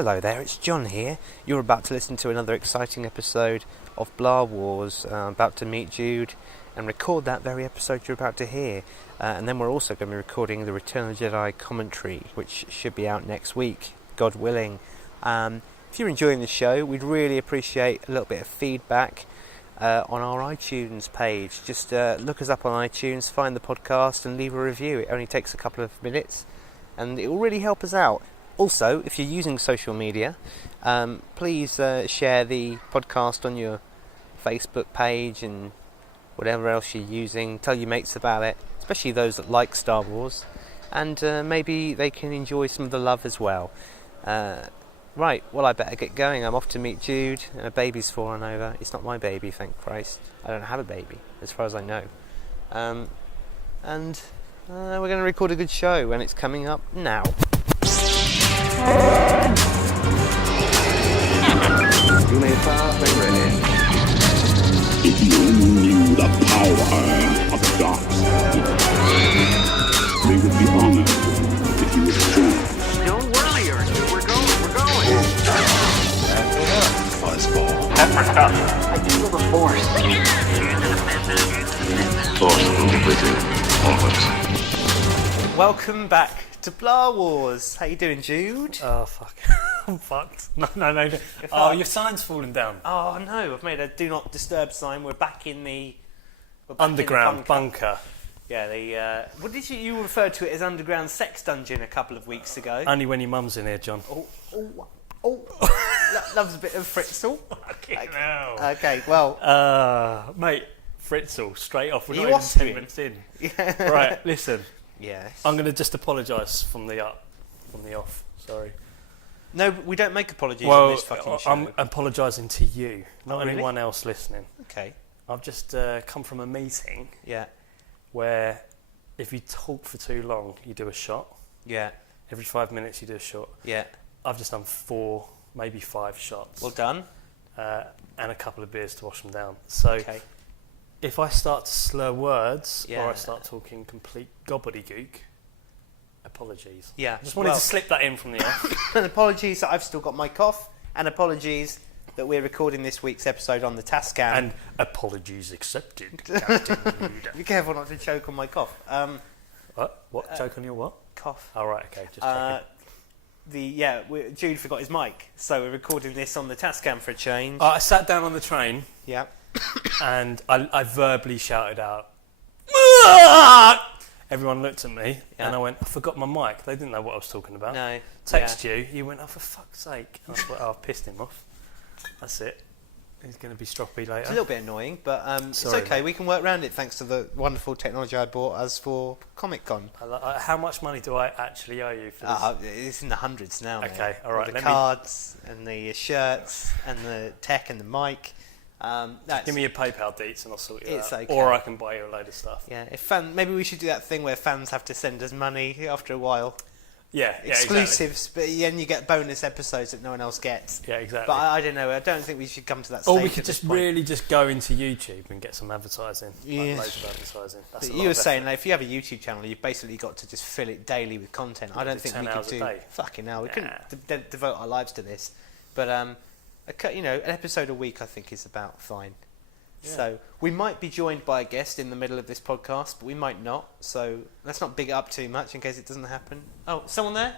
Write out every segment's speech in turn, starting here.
Hello there, it's John here. You're about to listen to another exciting episode of Blah Wars. I'm about to meet Jude and record that very episode you're about to hear. And then we're also going to be recording the Return of the Jedi commentary, which should be out next week, God willing. If you're enjoying the show, we'd really appreciate a little bit of feedback on our iTunes page. Just look us up on iTunes, find the podcast and leave a review. It only takes a couple of minutes and it will really help us out. Also, if you're using social media, please share the podcast on your Facebook page and whatever else you're using. Tell your mates about it, especially those that like Star Wars, and maybe they can enjoy some of the love as well. Right, well, I better get going. I'm off to meet Jude, and a baby's fallen over. It's not my baby, thank Christ. I don't have a baby, as far as I know. And we're going to record a good show, and it's coming up now. You may fire when ready. If you only knew the power of the dark side, they would be honored if you would join. Don't worry, Ernie. We're going. Fuzzball. I feel the force. Force will be with you, always. Welcome back to Blah Wars. How you doing, Jude? Oh, fuck. I'm fucked. No. Oh, your sign's fallen down. Oh no, I've made a do not disturb sign. We're back in the Underground bunker. Yeah, what did you refer to it as underground sex dungeon a couple of weeks ago? Only when your mum's in here, John. Loves a bit of Fritzl. Okay, well, mate, Fritzl, straight off. We're You not even Austrian? 10 minutes in. Yeah. Right, listen. Yes. I'm going to just apologise from the off. Sorry. No, we don't make apologies on this fucking show. I'm apologising to you, not really? anyone else listening. Okay. I've just come from a meeting Yeah. where if you talk for too long, you do a shot. Yeah. Every 5 minutes, you do a shot. Yeah. I've just done 4, maybe 5 shots. Well done. And a couple of beers to wash them down. So Okay. if I start to slur words Yeah. or I start talking complete gobbledygook, apologies. Yeah. I just wanted Well- to slip that in from the off. And apologies that I've still got my cough, and apologies that we're recording this week's episode on the Tascam. And apologies accepted, Captain. Be careful not to choke on my cough. What? Joke on your what? Cough. Oh, right, okay, just checking. Jude forgot his mic, so we're recording this on the Tascam for a change. I sat down on the train Yeah. and I verbally shouted out, everyone looked at me and I went, I forgot my mic. They didn't know what I was talking about. No. Text you went, oh, for fuck's sake. And I thought, oh, I've pissed him off. That's it. He's going to be stroppy later. It's a little bit annoying, but it's Sorry, okay. mate. We can work around it thanks to the wonderful technology I bought us for Comic-Con. How much money do I actually owe you for this? It's in the hundreds now. Okay, mate. all right, The let me- cards and the shirts and the tech and the mic. Give me your PayPal deets and I'll sort you It's out. okay. Or I can buy you a load of stuff. Yeah, maybe we should do that thing where fans have to send us money after a while. Yeah, Exclusives, but then you get bonus episodes that no one else gets. Exactly. Yeah, exactly. But I don't know. I don't think we should come to that stage. Or we could at this just point. really just go into YouTube and get some advertising. Yeah. Like loads of advertising. That's a But lot you were of saying effort. that if you have a YouTube channel, you've basically got to just fill it daily with content. I don't do think 10 we could hours a do. day. Fucking hell, we Nah. couldn't devote our lives to this. But an episode a week I think is about fine. Yeah. So we might be joined by a guest in the middle of this podcast, but we might not. So let's not big it up too much in case it doesn't happen. Oh, someone there?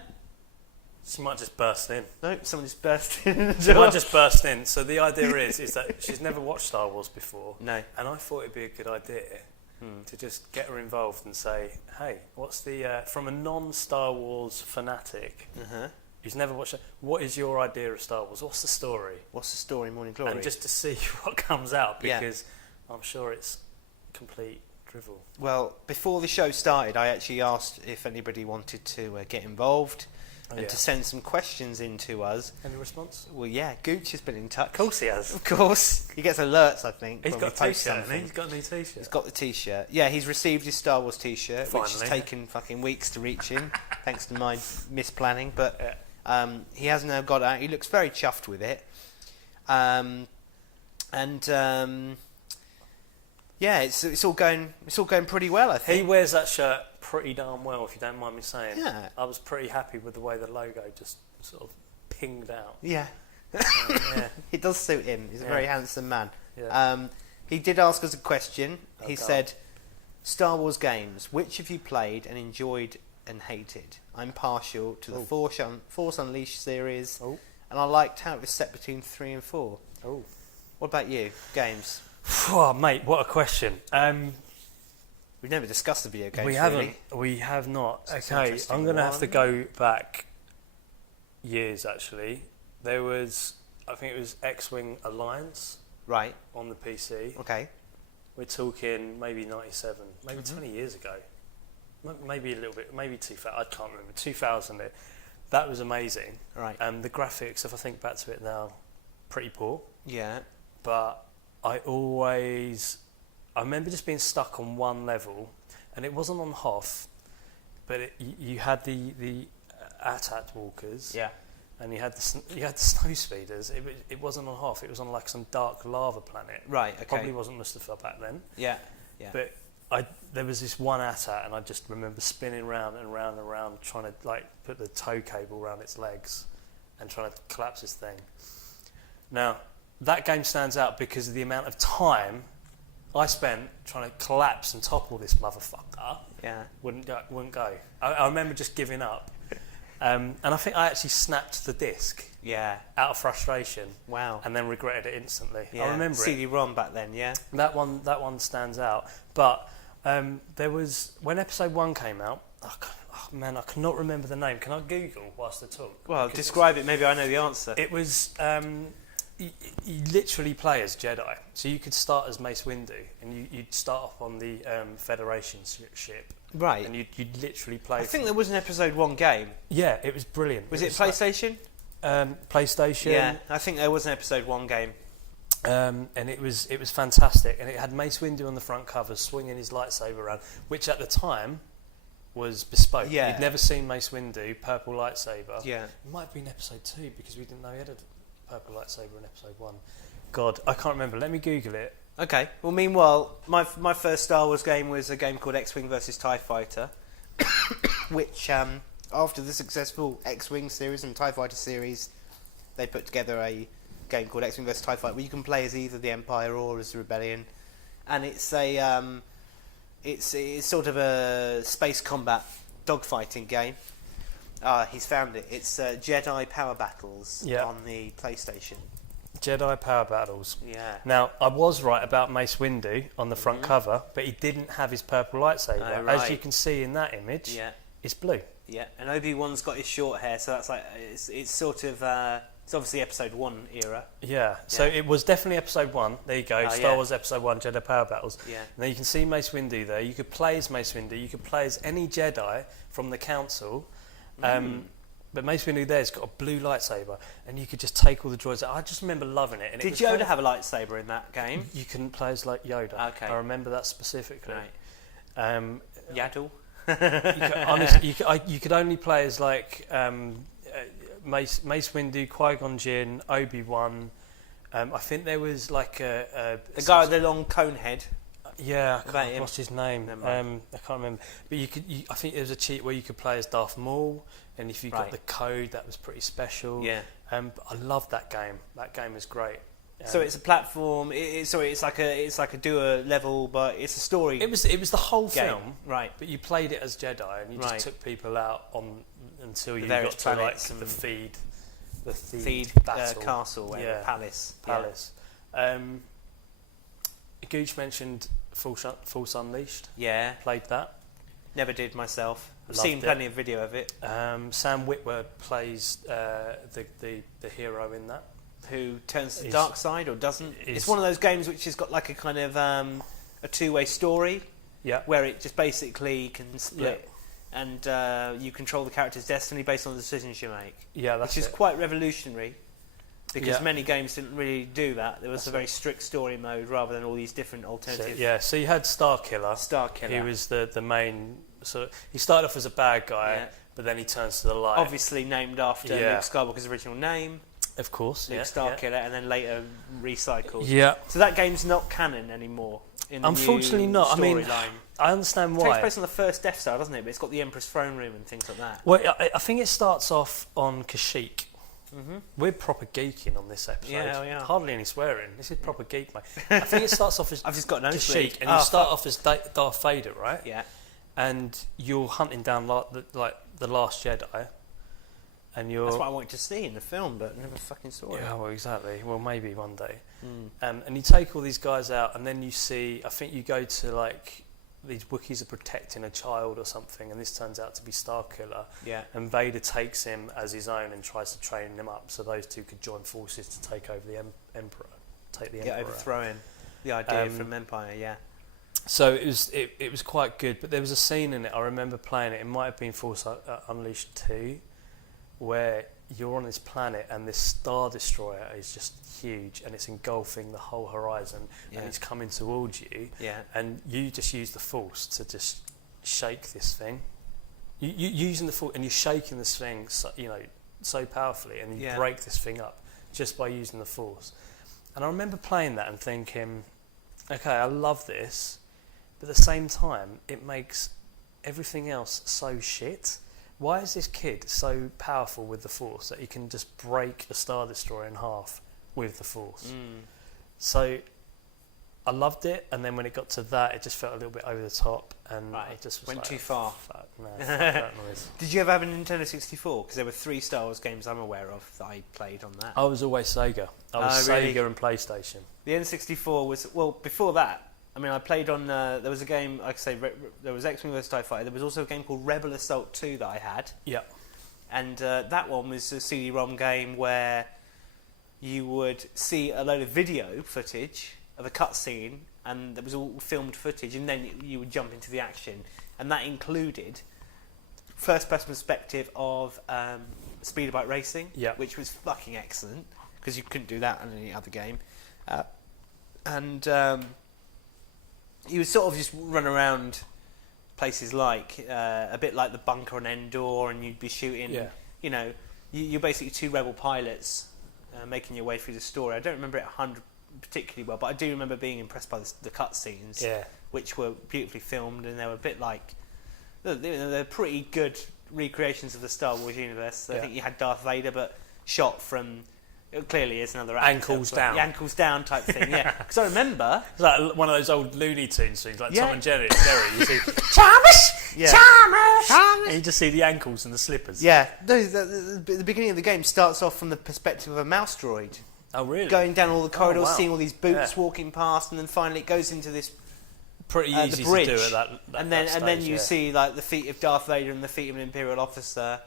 She might just burst in. No, someone just burst in. She might just burst in. So the idea is that she's never watched Star Wars before. No. And I thought it'd be a good idea to just get her involved and say, hey, what's the... from a non-Star Wars fanatic who's never watched it, what is your idea of Star Wars? What's the story? What's the story, Morning Glory? And just to see what comes out, Yeah. because I'm sure it's complete drivel. Well, before the show started, I actually asked if anybody wanted to get involved and to send some questions in to us. Any response? Well, yeah, Gooch has been in touch. Of course he has. Of course. He gets alerts, I think. He's when got we a post t-shirt, hasn't he? something. He's got a new t-shirt. He's got the t-shirt. Yeah, he's received his Star Wars t-shirt, which has Finally. taken fucking weeks to reach him, thanks to my misplanning. But Yeah. he has now got out. He looks very chuffed with it. Yeah, it's all going pretty well, I think. He wears that shirt pretty darn well, if you don't mind me saying. Yeah. I was pretty happy with the way the logo just sort of kinged out. Yeah. Yeah. It does suit him. He's a very handsome man. Yeah. He did ask us a question. He go said, Star Wars games, which have you played and enjoyed and hated? I'm partial to the Force Unleashed series, and I liked how it was set between 3 and 4. Oh. What about you? Games? Oh, mate, what a question. We've never discussed the video games, We haven't. really. We have not. So it's an Okay, interesting I'm going to have to one. go back years, actually. There was, I think it was X-Wing Alliance Right. on the PC. Okay. We're talking maybe 97, maybe 20 years ago. Maybe a little bit, maybe 2000, I can't remember, 2000. That was amazing. Right. The graphics, if I think back to it now, pretty poor. Yeah. But I remember just being stuck on one level, and it wasn't on Hoth, but you had the AT-AT walkers, Yeah. and you had the snow speeders. It wasn't on Hoth. It was on like some dark lava planet. Right. Okay. Probably wasn't Mustafa back then. Yeah. Yeah. But there was this one AT-AT, and I just remember spinning round and round and round, trying to like put the tow cable around its legs, and trying to collapse this thing. Now that game stands out because of the amount of time I spent trying to collapse and topple this motherfucker. Yeah. Wouldn't go. I remember just giving up, and I think I actually snapped the disc. Yeah. Out of frustration. Wow. And then regretted it instantly. Yeah. I remember it. CD-ROM back then. Yeah. That one stands out. But there was when episode 1 came out. I cannot remember the name. Can I Google whilst I talk? Well, Because describe it. Maybe I know the answer. It was you literally play as Jedi. So you could start as Mace Windu, and you'd start off on the Federation ship. Right. And you'd literally play. I think there was an episode 1 game. Yeah, it was brilliant. Was it PlayStation? PlayStation. Yeah, I think there was an episode 1 game. And it was fantastic, and it had Mace Windu on the front cover swinging his lightsaber around, which at the time was bespoke. Yeah. You'd never seen Mace Windu purple lightsaber. Yeah. It might have been episode 2 because we didn't know he had a purple lightsaber in episode 1. God, I can't remember. Let me Google it. Okay. Well, meanwhile, my first Star Wars game was a game called X-Wing versus TIE Fighter, which after the successful X-Wing series and TIE Fighter series, they put together a game called X-Wing vs TIE Fighter, where you can play as either the Empire or as the Rebellion, and it's sort of a space combat dogfighting game. He's found it. It's Jedi Power Battles on the PlayStation. Jedi Power Battles. Yeah. Now, I was right about Mace Windu on the front cover, but he didn't have his purple lightsaber. Oh, right. As you can see in that image, it's blue. Yeah, and Obi-Wan's got his short hair, so that's like it's sort of it's obviously episode 1 era. Yeah, so it was definitely episode 1. There you go, Star yeah. Wars episode 1, Jedi Power Battles. Yeah. Now you can see Mace Windu there. You could play as Mace Windu. You could play as any Jedi from the Council. But Mace Windu there's got a blue lightsaber, and you could just take all the droids out. I just remember loving it. And Did Yoda have a lightsaber in that game? You couldn't play as like Yoda. Okay. I remember that specifically. Right. Yaddle? You could only play as like Mace Windu, Qui-Gon Jinn, Obi-Wan. I think there was like the guy with the long cone head. Yeah, what's his name? Never mind. I can't remember. But I think there was a cheat where you could play as Darth Maul, and if you got the code, that was pretty special. Yeah. But I loved that game. That game was great. So it's a platform. It's like a duo level, but it's a story. It was the whole game. film, right? But you played it as Jedi, and you just took people out until you various got to like planets the Theed Theed battle. castle, palace. Gooch mentioned Force Unleashed. Yeah, Played that. never did myself. I've Loved seen plenty of video of it. Sam Witwer plays the hero in that. Who turns to the dark side or doesn't? It's one of those games which has got like a kind of a two-way story. Yeah. Where it just basically can split, and you control the character's destiny based on the decisions you make. Yeah, that's which is quite revolutionary. Because Yeah. many games didn't really do that. There was a very strict story mode rather than all these different alternatives. So you had Starkiller. Starkiller. He was the main sort of. He started off as a bad guy, but then he turns to the light. Obviously named after Luke Skywalker's original name. Of course, Luke Starkiller, and then later recycled. Yeah. So that game's not canon anymore. In the Unfortunately new not. I mean, storyline. I understand It why. takes place on the first Death Star, doesn't it? But it's got the Emperor's throne room and things like that. Well, I think it starts off on Kashyyyk. We're proper geeking on this episode. Yeah, yeah. Hardly any swearing. This is proper geek, mate. I think it starts off as I've just got no chic, and you start off as Darth Vader, right? Yeah. And you're hunting down like the Last Jedi, and you're. That's what I wanted to see in the film, but never fucking saw it. Yeah, well, exactly. Well, maybe one day. And you take all these guys out, and then you see. I think you go to like these Wookiees are protecting a child or something, and this turns out to be Starkiller. Yeah. And Vader takes him as his own and tries to train him up, so those two could join forces to take over the Emperor. Take the Emperor. Yeah, overthrowing the idea from Empire. Yeah. So it was quite good, but there was a scene in it. I remember playing it. It might have been Force Unleashed 2, where you're on this planet and this Star Destroyer is just huge and it's engulfing the whole horizon and it's coming towards you. Yeah. And you just use the Force to just shake this thing. You using the Force and you're shaking this thing, so powerfully, and you break this thing up just by using the Force. And I remember playing that and thinking, okay, I love this, but at the same time, it makes everything else so shit. Why is this kid so powerful with the Force that he can just break a Star Destroyer in half with the Force? So I loved it, and then when it got to that, it just felt a little bit over the top, and I just was went like, too far. Fuck that noise. Did you ever have a Nintendo 64? Because there were 3 Star Wars games I'm aware of that I played on that. I was always Sega. I was really? Sega and PlayStation. The N64 was, well, before that, I mean, I played on, there was a game, like I say, there was X-Wing vs TIE Fighter, there was also a game called Rebel Assault 2 that I had. Yeah. And that one was a CD-ROM game where you would see a load of video footage of a cutscene, and that was all filmed footage, and then you would jump into the action. And that included first-person perspective of speeder bike racing, which was fucking excellent, because you couldn't do that on any other game. You would sort of just run around places like a bit like the bunker on Endor, and you'd be shooting. You know, you're basically 2 rebel pilots making your way through the story. I don't remember it particularly well, but I do remember being impressed by the cutscenes, which were beautifully filmed, and they were a bit like they're pretty good recreations of the Star Wars universe. So I think you had Darth Vader, but shot from. It clearly is another actor, ankles down type thing. Yeah, because I remember it's like one of those old Looney Tunes things, like Tom and Jerry. You see Thomas, and you just see the ankles and the slippers. Yeah, the beginning of the game starts off from the perspective of a mouse droid. Oh, really? Going down all the corridors, seeing all these boots walking past, and then finally it goes into this pretty easy to do at that and then stage, you see like the feet of Darth Vader and the feet of an Imperial officer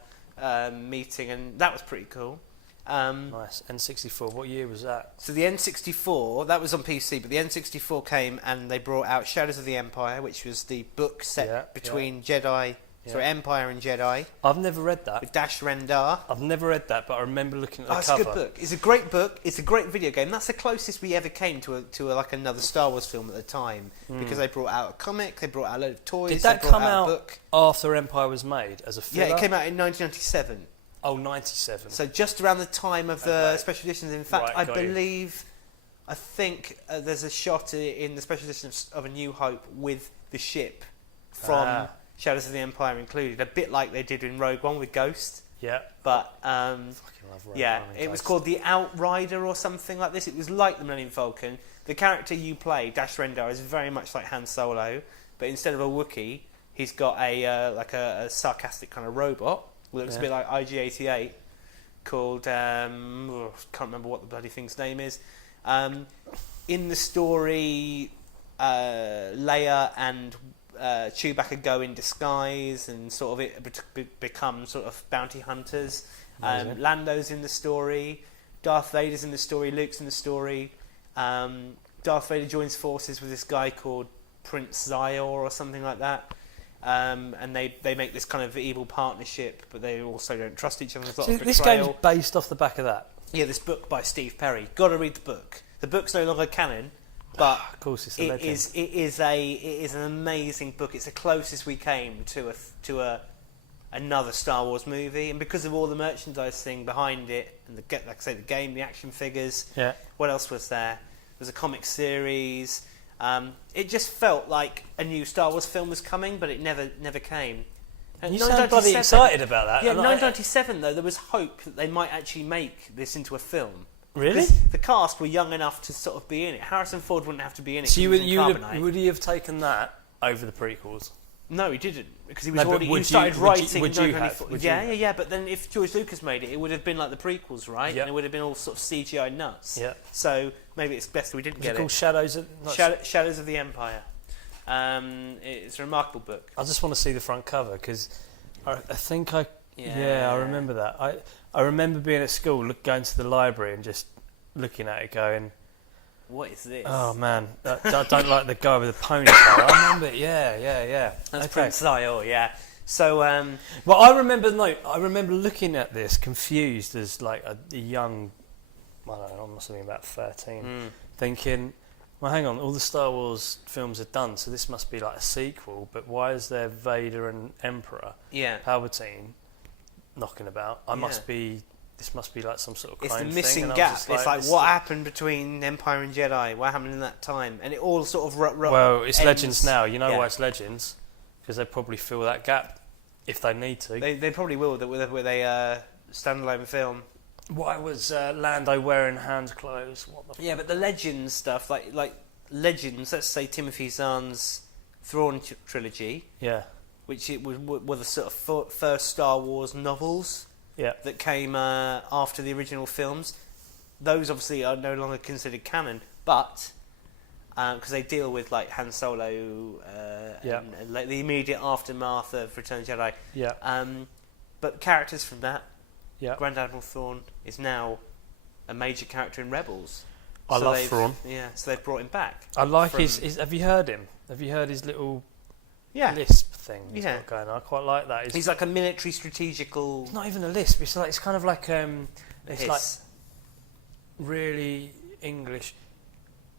meeting, and that was pretty cool. Nice. N64, what year was that? So the N64, that was on PC, but the N64 came and they brought out Shadows of the Empire, which was the book set between Empire and Jedi. I've never read that. With Dash Rendar. I've never read that, but I remember looking at the it's cover. It's a good book. It's a great book. It's a great video game. That's the closest we ever came to like another Star Wars film at the time, because they brought out a comic, they brought out a load of toys. Did that come out after Empire was made as a filler? Yeah, it came out in 1997. Oh, 97. So just around the time of the special editions. In fact, I think there's a shot in the special edition of A New Hope with the ship from Shadows of the Empire included, a bit like they did in Rogue One with Ghost. Yeah. But fucking love Rogue One and it was Ghost. called the Outrider or something like this. It was like the Millennium Falcon. The character you play, Dash Rendar, is very much like Han Solo, but instead of a Wookiee, he's got a sarcastic kind of robot. Looks a bit like IG-88, called can't remember what the bloody thing's name is. In the story, Leia and Chewbacca go in disguise and sort of become sort of bounty hunters. Lando's in the story, Darth Vader's in the story, Luke's in the story. Darth Vader joins forces with this guy called Prince Zior or something like that. And they make this kind of evil partnership, but they also don't trust each other. There's a lot of betrayal. This game's based off the back of that. Yeah, this book by Steve Perry. Got to read the book. The book's no longer canon, but of course it's a legend. It is an amazing book. It's the closest we came to another Star Wars movie, and because of all the merchandising behind it, and like I say, the game, the action figures. Yeah. What else was there? There was a comic series. It just felt like a new Star Wars film was coming, but it never came. You sound bloody excited about that. Yeah, And 1997 though, there was hope that they might actually make this into a film. Really? 'Cause the cast were young enough to sort of be in it. Harrison Ford wouldn't have to be in it. So would Carbonite. you have taken that over the prequels? No, he didn't, because he was No, but already. would He started you- writing. would you have? 1994. Would Yeah, you? yeah, yeah. But then, if George Lucas made it, it would have been like the prequels, right? Yeah. And it would have been all sort of CGI nuts. Yeah. So maybe it's best we didn't Was it get called it. Shadows? Shadows of the Empire. It's a remarkable book. I just want to see the front cover because I think I. Yeah. I remember that. I remember being at school, going to the library and just looking at it, going, What is this? "Oh man, I don't like the guy with the ponytail." I remember it. Yeah. That's Prince Lyle. Yeah. So Well, I remember looking at this confused as like a young, I don't know, I must have been about 13, thinking, well, hang on, all the Star Wars films are done, so this must be like a sequel, but why is there Vader and Emperor yeah. Palpatine knocking about? This must be like some sort of It's clone the thing. missing And I was gap. just It's like this- what happened between Empire and Jedi? What happened in that time? And it all sort of Well, it's ends. Legends now. You know Yeah. why it's Legends? Because they probably fill that gap if they need to. They probably will with a standalone film. Why was Lando wearing hand clothes? What the Yeah, but the Legends stuff, like Legends. Let's say Timothy Zahn's Thrawn trilogy, Yeah, which it were the sort of first Star Wars novels yeah. that came after the original films. Those obviously are no longer considered canon, but because they deal with like Han Solo Yeah. and like the immediate aftermath of Return of the Jedi. Yeah, But characters from that, yeah. Grand Admiral Thrawn is now a major character in Rebels. I love they've- Thrawn. Yeah, so they've brought him back. I like from- his. Have you heard him? Have you heard his little Yeah, lisp thing? He's Yeah. got going on? I quite like that. he's like a military strategical. It's not even a lisp. It's kind of like it's hiss. like really English.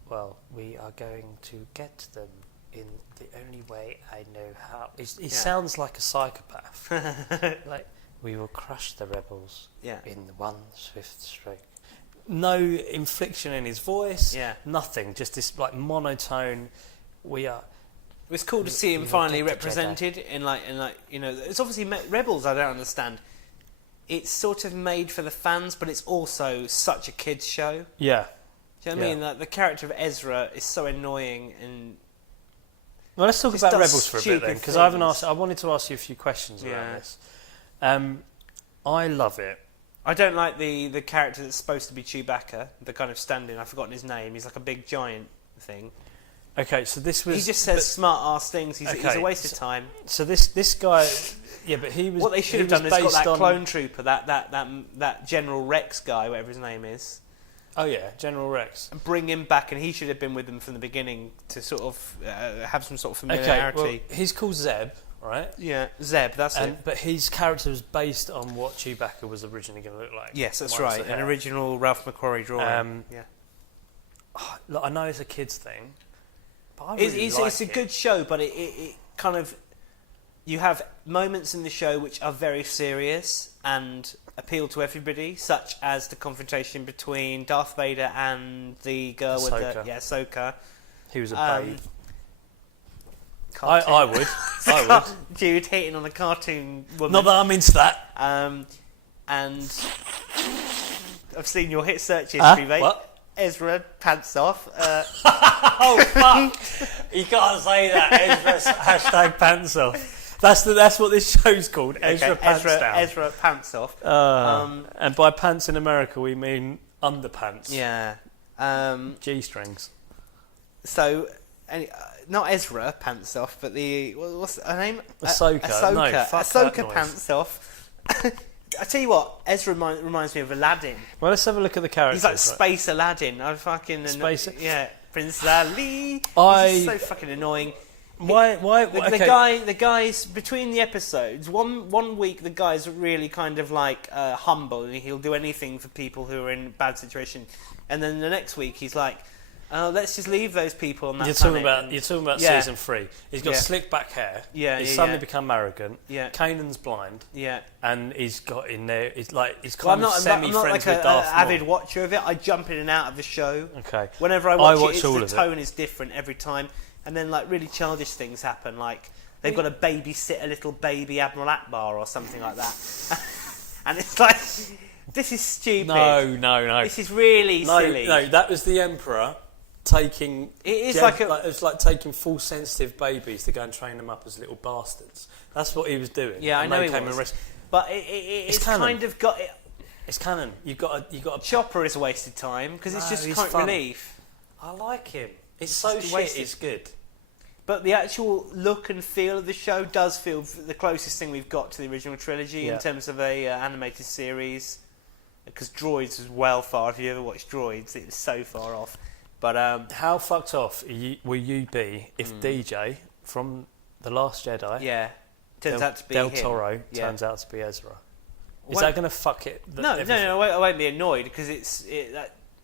Well, we are going to get them in the only way I know how. He sounds like a psychopath. Like, we will crush the rebels Yeah. in one swift stroke. No inflection in his voice. Yeah. Nothing. Just this like monotone. We are. It's cool to see him You will finally get the represented in like it's obviously Rebels. I don't understand. It's sort of made for the fans, but it's also such a kids show. Yeah. Do you know what I Yeah. mean? Like, the character of Ezra is so annoying, and Well, let's talk Just about does Rebels for a bit stupid then, because I haven't things. asked. I wanted to ask you a few questions Yeah. around this. I love it. I don't like the character that's supposed to be Chewbacca, the kind of stand-in. I've forgotten his name. He's like a big giant thing. Okay, so this was. He just says smart-ass things. He's Okay, a waste of time. So this guy, yeah, but he was. What they should have he was done is got based that on- clone trooper, that General Rex guy, whatever his name is, Oh yeah, General Rex. and bring him back, and he should have been with them from the beginning to sort of have some sort of Okay, familiarity. well, he's called Zeb, right? Yeah, Zeb, that's it. But his character was based on what Chewbacca was originally going to look like. Yes, that's minus right. the An hair. original Ralph McQuarrie drawing. Yeah, Look, I know it's a kids thing, but I really it's like a it. good show, but it kind of, you have moments in the show which are very serious and appeal to everybody, such as the confrontation between Darth Vader and the girl with the Ahsoka. He was a babe. Cartoon. I would. I would. Jude hitting on a cartoon woman. Not that I'm into that. And I've seen your hit search history, mate. What? Ezra pants off. Oh fuck! You can't say that. Ezra's hashtag pants off. That's what this show's called. Ezra Okay, pants down. Ezra pants off. And by pants in America we mean underpants. Yeah. G-strings. So, not Ezra pants off, but what's her name? Ahsoka. Ahsoka. No, fuck that Ahsoka noise. pants off. I tell you what, Ezra reminds me of Aladdin. Well, let's have a look at the characters. He's like right? Space Aladdin. I fucking Space- yeah, Prince Ali. I- He's just so fucking annoying. Why? The guys between the episodes, one week the guy's really kind of like humble and he'll do anything for people who are in a bad situation, and then the next week he's like, let's just leave those people on that You're planet. talking about Yeah. season 3. He's got Yeah. slick back hair. Yeah, He's yeah, suddenly yeah. become arrogant. Yeah. Kanan's blind. Yeah. And he's got in there. He's Well, kind of I'm semi-friends not like with an Darth Maul. avid watcher of it. I jump in and out of the show. Okay. Whenever I I watch, watch it, all the of it. tone is different every time. And then like really childish things happen. Like they've got to babysit a little baby Admiral Akbar or something like that. And it's like, this is stupid. No. This is really silly. No, that was the Emperor taking... It is like a... It was like taking full sensitive babies to go and train them up as little bastards. That's what he was doing. Yeah, I know he was. But it's kind of got... It's canon. You've got a... Chopper is a wasted time, because it's just comic relief. I like him. It's so shit, it's good. But the actual look and feel of the show does feel the closest thing we've got to the original trilogy in terms of a animated series. Because Droids was well far. If you ever watched Droids, it's so far off. But how fucked off will you be if DJ from The Last Jedi turns out to be Del him. Toro turns out to be Ezra? Is that going to fuck it? No, I won't be annoyed because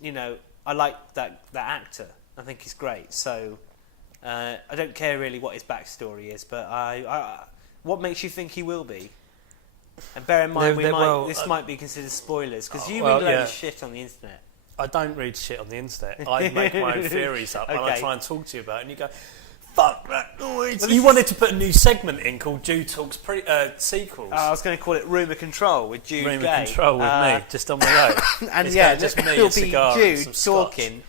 I like that actor. I think he's great. So I don't care really what his backstory is, but what makes you think he will be? And bear in mind, this might be considered spoilers because you read a load of shit on the internet. I don't read shit on the internet. I make my own theories up and I try and talk to you about it, and you go, fuck that noise. Well, you wanted to put a new segment in called Jude Talks sequels. I was going to call it Rumour Control with Jude. Rumour Control with me, just on my own. And it's just me, it'll a cigar, be Jude some talking,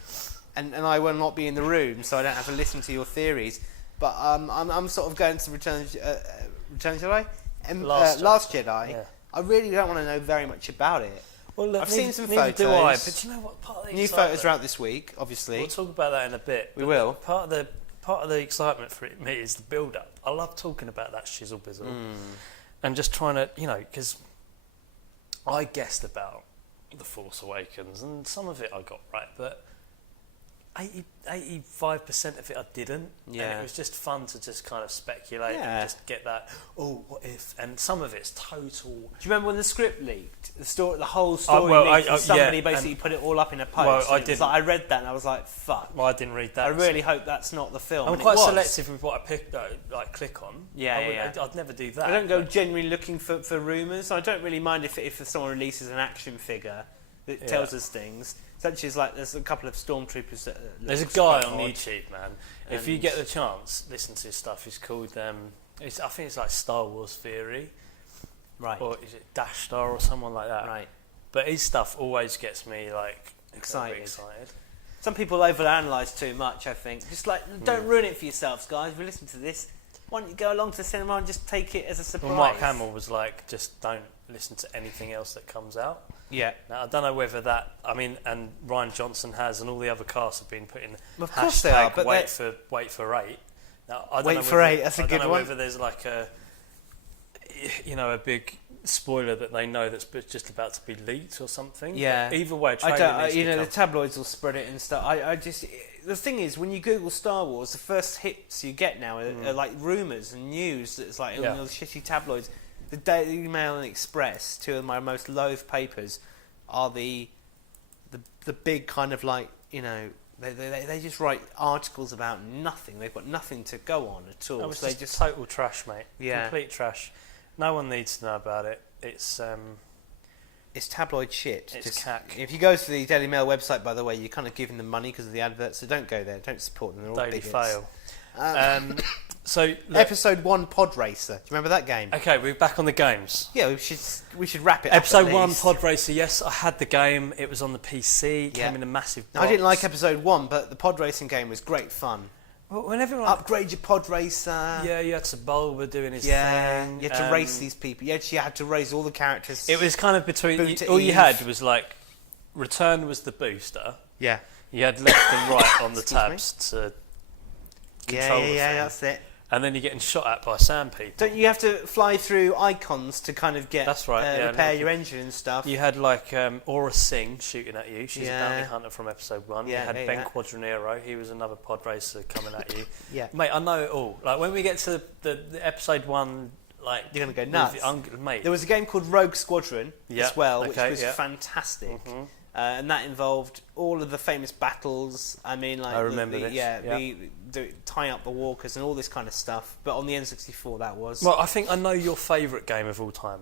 and I will not be in the room, so I don't have to listen to your theories. But I'm sort of going to Return Jedi? Last Jedi. Yeah. I really don't want to know very much about it. Well, look, I've seen some neither photos. Do I, but you know what? Part of the new photos are out this week, obviously. We'll talk about that in a bit. We will. Part of the excitement for me is the build-up. I love talking about that shizzle bizzle and just trying to, because I guessed about The Force Awakens and some of it I got right, but 85% of it I didn't. Yeah. And it was just fun to just kind of speculate and just get that, what if? And some of it's total... Do you remember when the script leaked? The whole story leaked and somebody basically put it all up in a post. Well, I read that and I was like, fuck. Well, I didn't read that. I really hope that's not the film. I'm quite selective with what I pick, click on. I'd never do that. I don't go genuinely looking for rumours. I don't really mind if someone releases an action figure that tells us things. Such as there's a couple of stormtroopers that there's a guy on YouTube, man. If you get the chance, listen to his stuff. He's called I think it's like Star Wars Theory, right? Or is it Dash Star or someone like that? Right. But his stuff always gets me excited. Some people overanalyze too much. I think just don't ruin it for yourselves, guys. If you listen to this, why don't you go along to the cinema and just take it as a surprise? Well, Mark Hamill was like, just don't listen to anything else that comes out. Yeah. Now, I don't know whether that... and Ryan Johnson has, and all the other casts have been putting of course they are, but wait for 8. Now, I don't wait know for 8, that's a good one. I don't know whether there's a big spoiler that they know that's just about to be leaked or something. Yeah. But either way, the tabloids will spread it and stuff. The thing is, when you Google Star Wars, the first hits you get now are like rumours and news that's in those shitty tabloids. The Daily Mail and Express, two of my most loathed papers, are the big kind of they just write articles about nothing. They've got nothing to go on at all. So they just total trash, mate. Yeah, complete trash. No one needs to know about it. It's tabloid shit. It's cack. If you go to the Daily Mail website, by the way, you're kind of giving them money because of the adverts. So don't go there. Don't support them. They're all Daily bigots. fail. So look, episode 1 Pod Racer. Do you remember that game? Okay, we're back on the games. Yeah, we should wrap it up. Episode 1 Pod Racer. Yes, I had the game. It was on the PC. It came in a massive box. I didn't like episode 1, but the pod racing game was great fun. Well, when everyone upgrade your pod racer. Yeah, you had Sebulba doing his thing. You had to race these people. You actually had to race all the characters. It was kind of between. All you had was Return was the booster. Yeah. You had left and right on the tabs to control the thing. That's it. And then you're getting shot at by sand people. Don't you have to fly through icons to kind of get... That's right, repair your engine and stuff. You had Aura Singh shooting at you. She's a bounty hunter from episode 1. You had Ben Quadranero. He was another pod racer coming at you. Yeah. Mate, I know it all. When we get to the episode 1... you're going to go nuts. Mate. There was a game called Rogue Squadron as well, which was fantastic. Mm-hmm. And that involved all of the famous battles. I remember this. Tying up the walkers and all this kind of stuff. But on the N64, that was. Well, I think I know your favourite game of all time.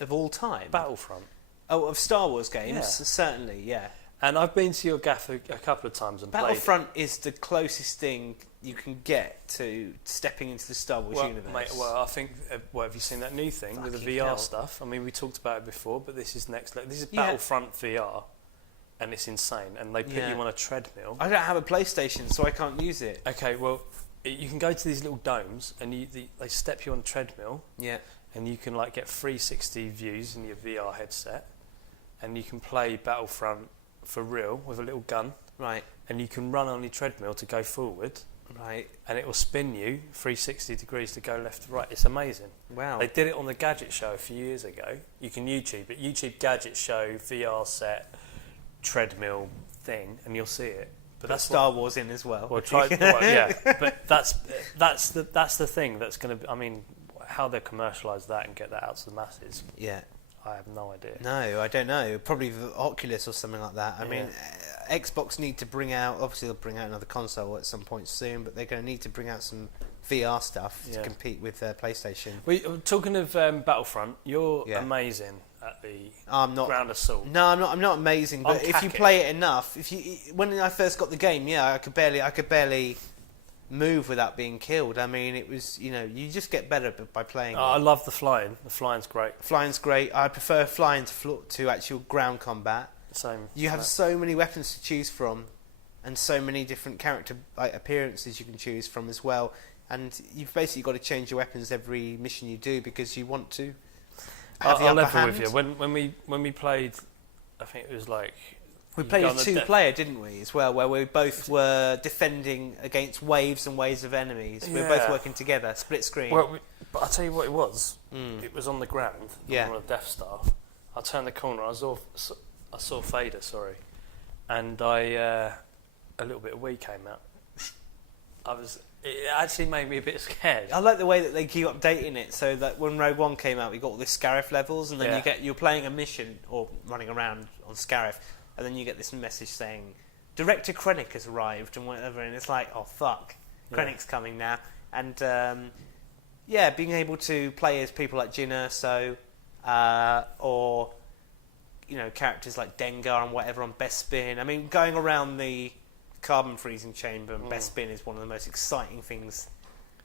Of all time? Battlefront. Oh, of Star Wars games? Certainly, yeah. And I've been to your gaff a couple of times and Battlefront is the closest thing you can get to stepping into the Star Wars universe. Mate, I think. Have you seen that new thing with the VR stuff? I mean, we talked about it before, but this is next. This is Battlefront VR, and it's insane. And they put you on a treadmill. I don't have a PlayStation, so I can't use it. Okay, well, you can go to these little domes, and they step you on a treadmill. Yeah. And you can like get 360 views in your VR headset, and you can play Battlefront for real with a little gun. Right. And you can run on your treadmill to go forward. Right. And it will spin you 360 degrees to go left to right. It's amazing. Wow. They did it on the Gadget Show a few years ago. You can YouTube it. YouTube Gadget Show, VR set, treadmill thing, and you'll see it. But that's Star Wars in as well. Well, yeah. But that's the thing that's going to. I mean, how they commercialise that and get that out to the masses. Yeah. I have no idea. No, I don't know. Probably the Oculus or something like that. I mean, Xbox need to bring out. Obviously, they'll bring out another console at some point soon, but they're going to need to bring out some VR stuff to compete with PlayStation. Talking of Battlefront, you're amazing at the ground assault. No, I'm not amazing. But if you play it enough, when I first got the game, I could barely move without being killed. I mean, it was, you just get better by playing it. I love the flying. The flying's great. Flying's great. I prefer flying to actual ground combat. Same. You have so many weapons to choose from, and so many different character appearances you can choose from as well. And you've basically got to change your weapons every mission you do because you want to have the upper hand. With you. When we played, I think it was like. We played a two-player, didn't we, as well, where we both were defending against waves and waves of enemies. We were both working together, split screen. Well, but I'll tell you what it was. It was on the ground, on a Death Star. I turned the corner, I saw Vader, and a little bit of wee came out. It actually made me a bit scared. I like the way that they keep updating it, so that when Rogue One came out, we got all the Scarif levels, and then you're playing a mission or running around on Scarif. And then you get this message saying, Director Krennic has arrived and whatever, and it's like, oh fuck, Krennic's coming now. And being able to play as people like Jyn Erso, or characters like Dengar and whatever on Bespin. I mean, going around the carbon freezing chamber and Bespin is one of the most exciting things.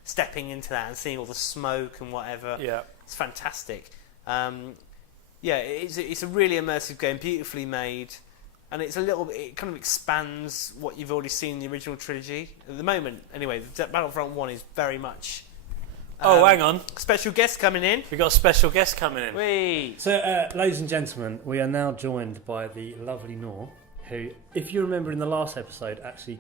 Stepping into that and seeing all the smoke and whatever, it's fantastic. It's a really immersive game, beautifully made. And it's it kind of expands what you've already seen in the original trilogy. At the moment, anyway, Battlefront 1 is very much... hang on. Special guest coming in. We've got a special guest coming in. Whee! So, ladies and gentlemen, we are now joined by the lovely Nour, who, if you remember in the last episode, actually...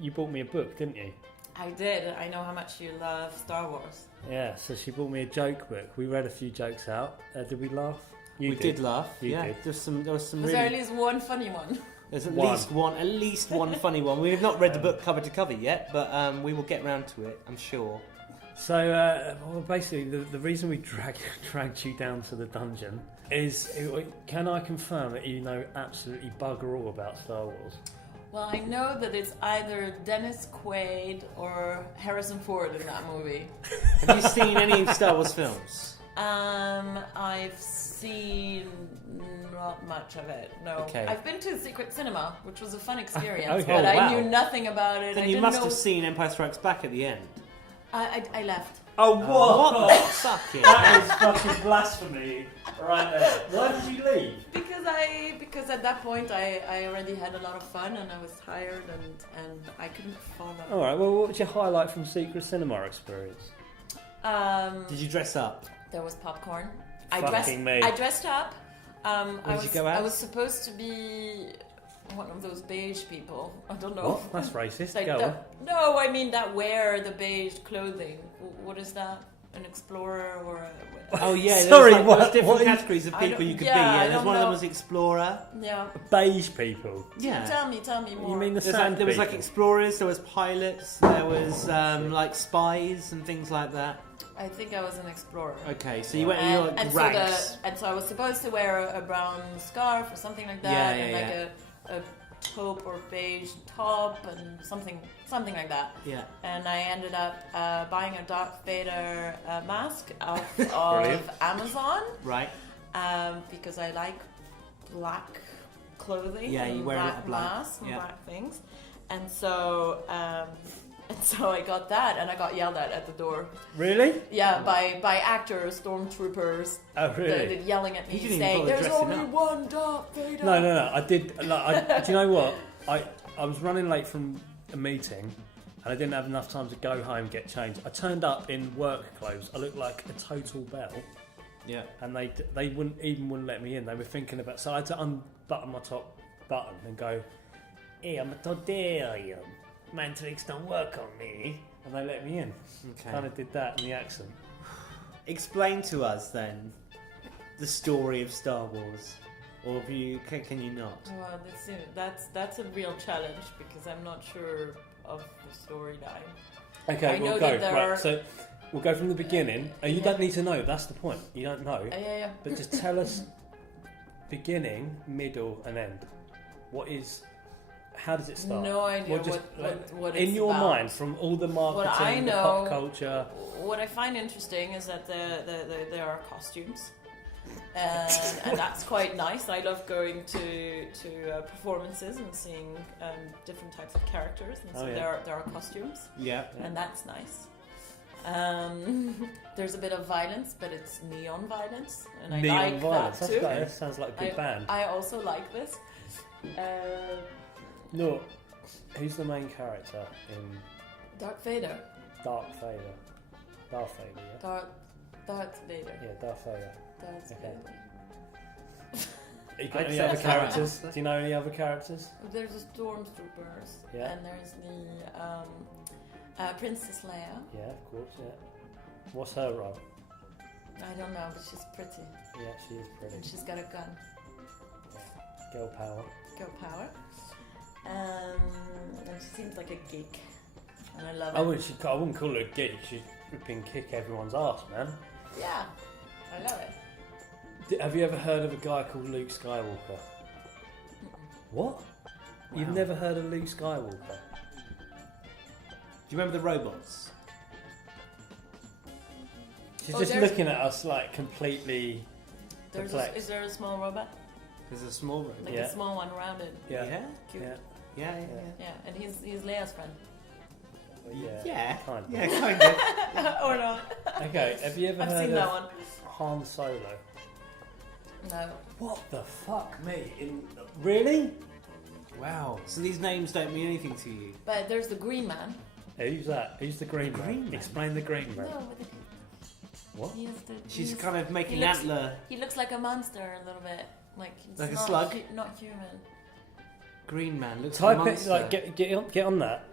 you bought me a book, didn't you? I did. I know how much you love Star Wars. Yeah, so she bought me a joke book. We read a few jokes out. Did we laugh? We did laugh. You did. There was some Was really... there at least one funny one? There's at least one funny one. We have not read the book cover to cover yet, but we will get round to it, I'm sure. So, basically, the reason we dragged you down to the dungeon is, can I confirm that you know absolutely bugger all about Star Wars? Well, I know that it's either Dennis Quaid or Harrison Ford in that movie. Have you seen any Star Wars films? I've seen not much of it, no. Okay. I've been to Secret Cinema, which was a fun experience, Okay. but Oh, wow. I knew nothing about it. Then you must have seen Empire Strikes Back at the end. I left. Oh, what? What the fuck? That is fucking blasphemy right there. Why did you leave? Because at that point I already had a lot of fun and I was tired and I couldn't perform. Alright, well, what was your highlight from Secret Cinema experience? Did you dress up? There was popcorn. Me. I dressed up. Where did you go out? I was supposed to be one of those beige people. I don't know. What? That's racist. Like Go on. no, I mean that wear the beige clothing. What is that? An explorer or a... Oh yeah, Sorry, there's different what categories of people you could be. I Yeah, there's don't one of them know. was explorer. Yeah. Beige people. Yeah. Tell me more. You mean the There sand was like people? explorers, there was pilots, there was like spies and things like that. I think I was an explorer. Okay, so you went in your rags. So I was supposed to wear a brown scarf or something like that, a taupe or beige top and something like that. Yeah. And I ended up buying a Darth Vader mask off Brilliant. of Amazon. Right. Because I like black clothing, Yeah, and you wear a lot black of black. masks and Yeah. black things, and so I got that, and I got yelled at the door. Really? Yeah, by actors, stormtroopers. Oh, really? They're yelling at me, You didn't even saying, bother "There's dressing only up." one Darth Vader." No. I did. Do you know what? I was running late from a meeting, and I didn't have enough time to go home, get changed. I turned up in work clothes. I looked like a total bell, Yeah. and they wouldn't let me in. They were thinking about, so I had to unbutton my top button and go, "Hey, I'm a today. Man tricks don't work on me," and they let me in. Okay. Kind of did that in the accent. Explain to us then the story of Star Wars, or have you? Can you not? Well, that's a real challenge because I'm not sure of the storyline. Okay, I we'll know go. that there Right, are- so we'll go from the beginning. You Yeah. don't need to know. That's the point. You don't know. Yeah. But just tell us beginning, middle, and end. What is? How does it start? No idea Well, just, what in it's your about. mind, from all the marketing, What I the know, pop culture. What I find interesting is that there are costumes, and that's quite nice. I love going to performances and seeing different types of characters, and so Oh, yeah. there are costumes, Yeah. and that's nice. There's a bit of violence, but it's neon violence, and I Neon like violence. that That's too. great. That sounds like a good band. I also like this. Nour, who's the main character in Darth Vader. Darth Vader? Darth Vader, yeah. Darth Vader. Yeah, Darth Vader. Darth Okay. Vader. You got I'd any say other so. characters? Do you know any other characters? There's the stormtroopers, Yeah. and there's the Princess Leia. Yeah, of course. Yeah. What's her role? I don't know, but she's pretty, Yeah, she is pretty. and she's got a gun. Girl power. Girl power. And she seems like a geek, and I love it. I wouldn't call her a geek. She'd flipping kick everyone's ass, man. Yeah, I love it. Have you ever heard of a guy called Luke Skywalker? What? You've Wow. never heard of Luke Skywalker? Do you remember the robots? She's Oh, just there's- looking at us like completely perplexed. Is there a small robot? There's a small robot. Like Yeah. a small one rounded. Yeah. Yeah. Cute. Yeah. Yeah. Yeah. Yeah, and he's Leia's friend. Yeah. Kind of. Yeah, kind of. Or not. Okay, have you ever I've heard seen of that one. Han Solo? No. What the fuck, me? Really? Wow. So these names don't mean anything to you? But there's the Green Man. Who's that? Who's the Green Man? Green Man? Explain the Green Man. No, but What? he is the. She's he's- kind of making he looks- antler. He looks like a monster a little bit, like it's Like a not slug? not human. Green man looks Type like a it. monster. Like get on that.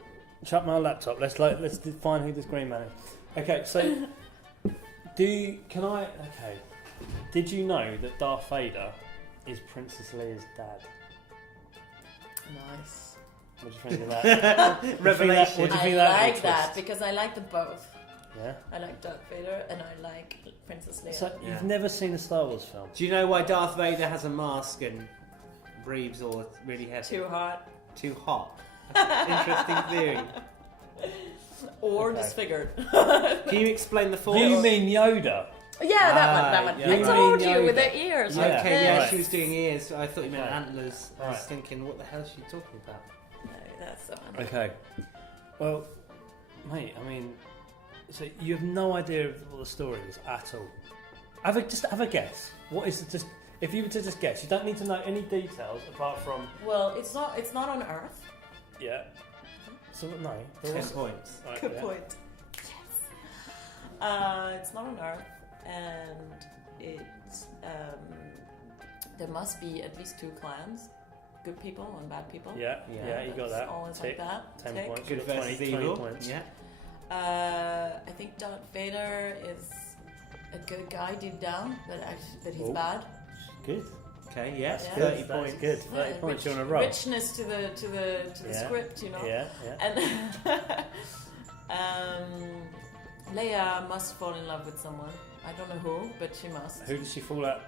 Shut my laptop. Let's define who this Green Man is. Okay, so okay. Did you know that Darth Vader is Princess Leia's dad? Nice. What do you think of that? Revelation. What do you I think of that like twist? that because I like them both. Yeah. I like Darth Vader and I like Princess Leia. So Yeah. you've never seen a Star Wars film? Do you know why Darth Vader has a mask and breathes all really heavy? Too hot Too hot. Interesting theory. or Okay. disfigured. Can you explain the force? You mean Yoda? Yeah, that one. yeah. I told You you mean with Yoda. the ears. Yeah. like Okay, yeah, this. she was doing ears. So I thought you meant Right. antlers. I was Right. thinking, what the hell is she talking about? No, that's the one. Okay. Well, mate, I mean, so you have no idea of what the story is at all. Just have a guess. What is it? Just if you were to just guess, you don't need to know any details apart from Well, it's not on Earth. yeah. So no. 10 points. Right, Good yeah. point. It's not on Earth, and it's there must be at least 2 clans, good people and bad people. Yeah, Yeah, yeah, you got It's that. always Tick. like that. 10 Tick. points. Good You got versus 20 evil. points. Yeah. I think Darth Vader is a good guy deep down, but he's Oh. bad. Good. Okay, yeah. Yeah. 30 That's points. good. 30 points. You're on a roll. Richness to the Yeah. script, you know. Yeah, yeah. And Leia must fall in love with someone. I don't know who, but she must. Who does she fall at?